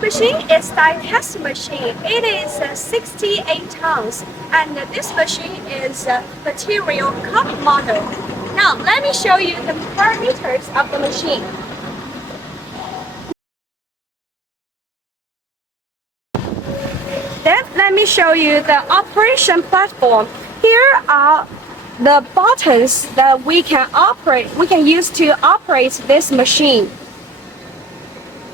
machine is die cast machine. It is 68 tons, and this machine is material cup model. Now let me show you the parameters of the machine. Then let me show you the operation platform. Here are the buttons that we can use to operate this machine.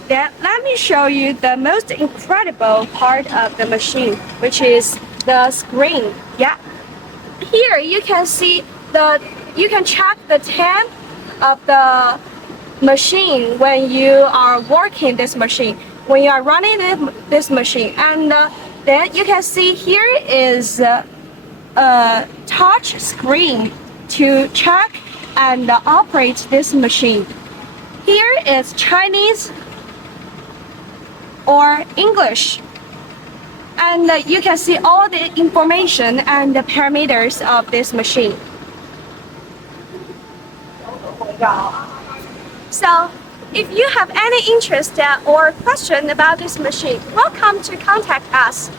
Then let me show you the most incredible part of the machine, which is the screen. Yeah. Here you can see you can check the temp of the machine when you are working this machine, when you are running this machine, and then you can see here is a touch screen to check and operate this machine. Here is Chinese or English, and you can see all the information and the parameters of this machine. So if you have any interest or question about this machine, welcome to contact us.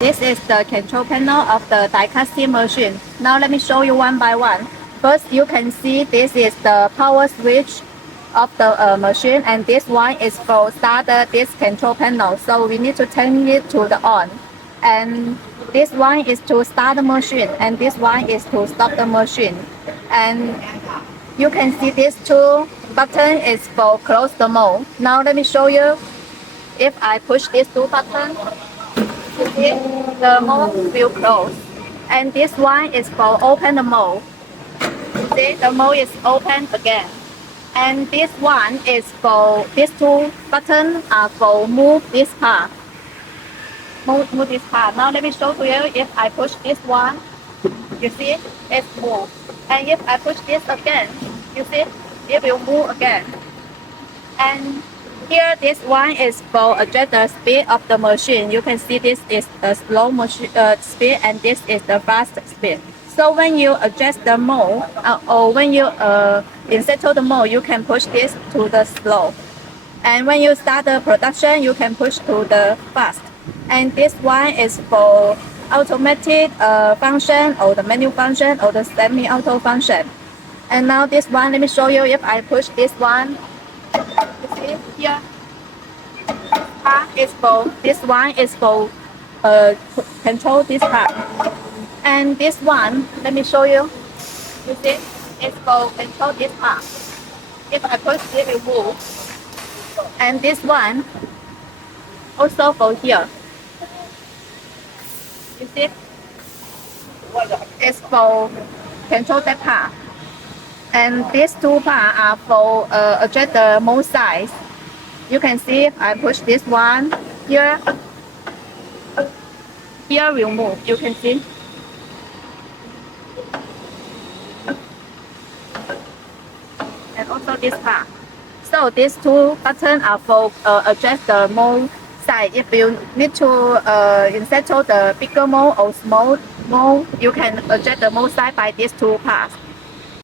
This is the control panel of the die casting machine. Now let me show you one by one. First, you can see this is the power switch of the machine, and this one is for start this control panel. So we need to turn it to the on. And this one is to start the machine, and this one is to stop the machine. And you can see these two buttons is for close the mode. Now let me show you. If I push these two buttons, you see the mode will close. And this one is for open the mode. You see the mode is open again. And this one is for, these two buttons are for move this part. Move this part. Now let me show to you. If I push this one, you see it's move. And if I push this again, you see it will move again. And here this one is for adjust the speed of the machine. You can see this is the slow machine, speed, and this is the fast speed. So when you adjust the mode or when you settle the mode, you can push this to the slow. And when you start the production, you can push to the fast. And this one is for automatic function or the manual function or the semi-auto function. And now this one, let me show you. If I push this one, you see here, this one is for control this part. And this one, let me show you. You see, it's for control this part. If I push, it will move. And this one, also for here. You see, it's for control that part. And these two parts are for adjust the mode size. You can see if I push this one here, here will move. You can see. And also this part. So these two buttons are for adjust the mode size. If you need to settle the bigger mode or small mode, you can adjust the mode size by these two parts.